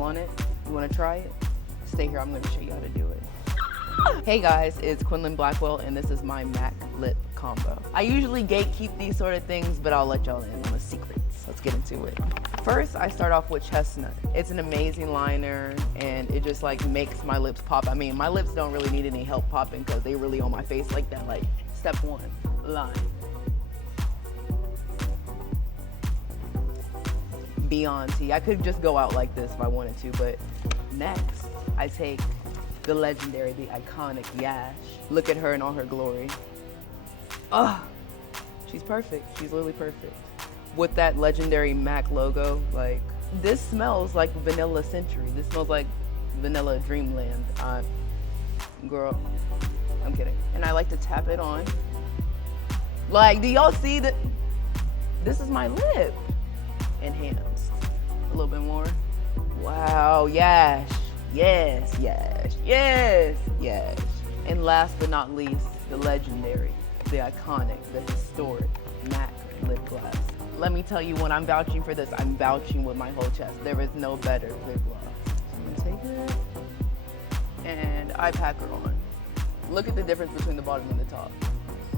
want it? You want to try it? Stay here, I'm going to show you how to do it. Hey guys, it's Quenlin Blackwell and this is my MAC lip combo. I usually gatekeep these sort of things, but I'll let y'all in on the secrets. Let's get into it. First, I start off with Chestnut. It's an amazing liner and it just like makes my lips pop. I mean, my lips don't really need any help popping because they really on my face like that. Like, step one, line. Beyond tea. I could just go out like this if I wanted to, but next, I take the legendary, the iconic Yash. Look at her in all her glory. Ugh, she's perfect. She's literally perfect. With that legendary MAC logo, like, this smells like Vanilla Century. This smells like Vanilla Dreamland. Girl, I'm kidding. And I like to tap it on. Like, do y'all see that? This is my lip. Enhanced. A little bit more. Wow, Yash. Yes, Yash. Yes, Yash. And last but not least, the legendary, the iconic, the historic MAC lip gloss. Let me tell you, when I'm vouching for this, I'm vouching with my whole chest. There is no better lip gloss. So I'm gonna take it and I pack her on. Look at the difference between the bottom and the top.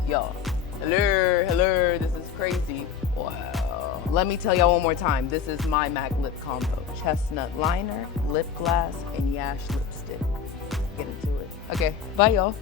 Y'all, hello, this is crazy. Wow. Let me tell y'all one more time. This is my MAC lip combo. Chestnut liner, lip gloss, and Yash lipstick. Get into it. Okay, bye y'all.